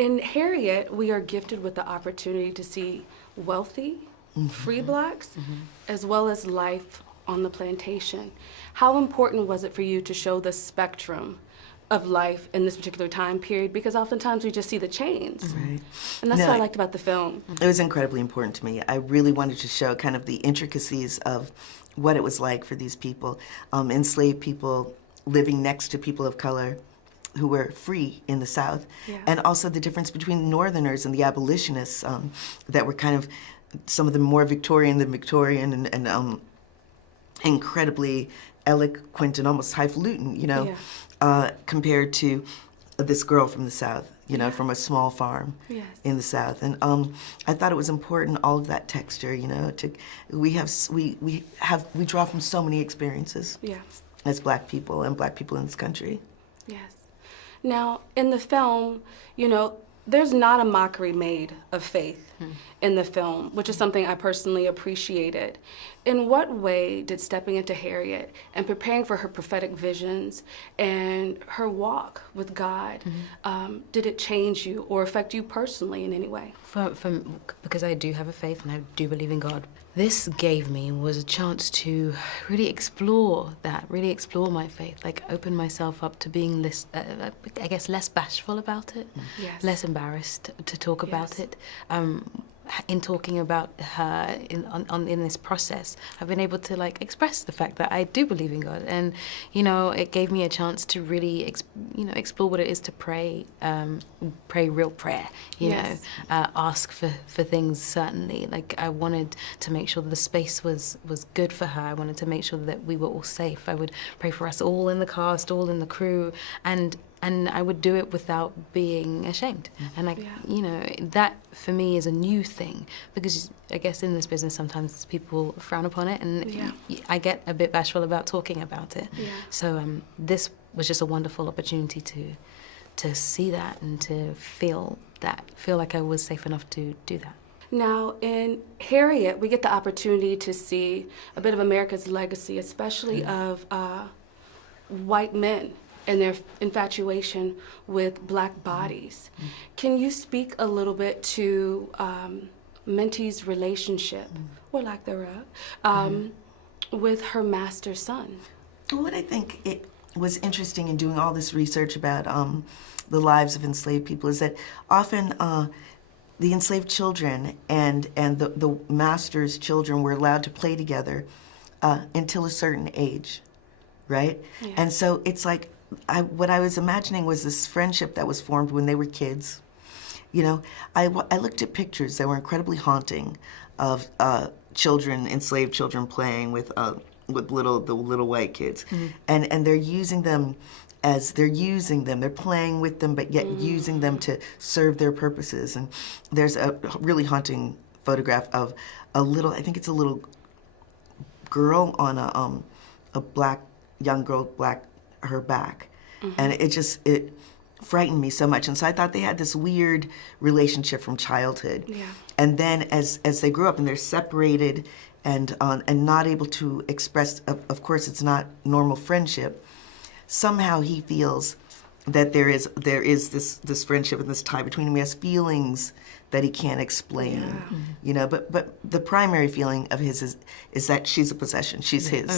In Harriet, we are gifted with the opportunity to see wealthy, free blacks, as well as life on the plantation. How important was it for you to show the spectrum of life in this particular time period? Because oftentimes we just see the chains. Right. And that's what I liked about the film. It was incredibly important to me. I really wanted to show kind of the intricacies of what it was like for these people, enslaved people living next to people of color who were free in the South, and also the difference between the Northerners and the abolitionists that were kind of, some of them more Victorian than Victorian, and incredibly eloquent and almost highfalutin, you know, compared to this girl from the South, you know, from a small farm in the South. And I thought it was important, all of that texture, you know, we draw from so many experiences as Black people and Black people in this country. Yes. Now, in the film, you know, there's not a mockery made of faith in the film, which is something I personally appreciated. In what way did stepping into Harriet and preparing for her prophetic visions and her walk with God, did it change you or affect you personally in any way? Because I do have a faith and I do believe in God, this gave me was a chance to really explore that, really explore my faith, like open myself up to being less, I guess, less bashful about it, less embarrassed to talk about it. In talking about her in this process, I've been able to like express the fact that I do believe in God, and you know, it gave me a chance to really explore what it is to pray, pray real prayer, you know, ask for things. Certainly, like I wanted to make sure that the space was good for her. I wanted to make sure that we were all safe. I would pray for us all in the cast, all in the crew, and I would do it without being ashamed. And like, you know, that for me is a new thing, because I guess in this business sometimes people frown upon it, and I get a bit bashful about talking about it. So this was just a wonderful opportunity to see that and to feel like I was safe enough to do that. Now, in Harriet, we get the opportunity to see a bit of America's legacy, especially of white men and their infatuation with Black bodies. Can you speak a little bit to Minty's relationship, or lack thereof, with her master son? What I think it was interesting in doing all this research about the lives of enslaved people is that often the enslaved children and the master's children were allowed to play together until a certain age, right? And so it's like, what I was imagining was this friendship that was formed when they were kids. You know, I looked at pictures that were incredibly haunting of children, enslaved children, playing with the little white kids, and they're using them as they're playing with them, but yet using them to serve their purposes. And there's a really haunting photograph of I think it's a little girl on a young girl, her back, and it frightened me so much. And so I thought they had this weird relationship from childhood, and then as they grew up and they're separated and not able to express, of course it's not normal friendship, somehow he feels that there is this friendship and this tie between them. He has feelings that he can't explain, you know, but the primary feeling of his is that she's a possession, she's his.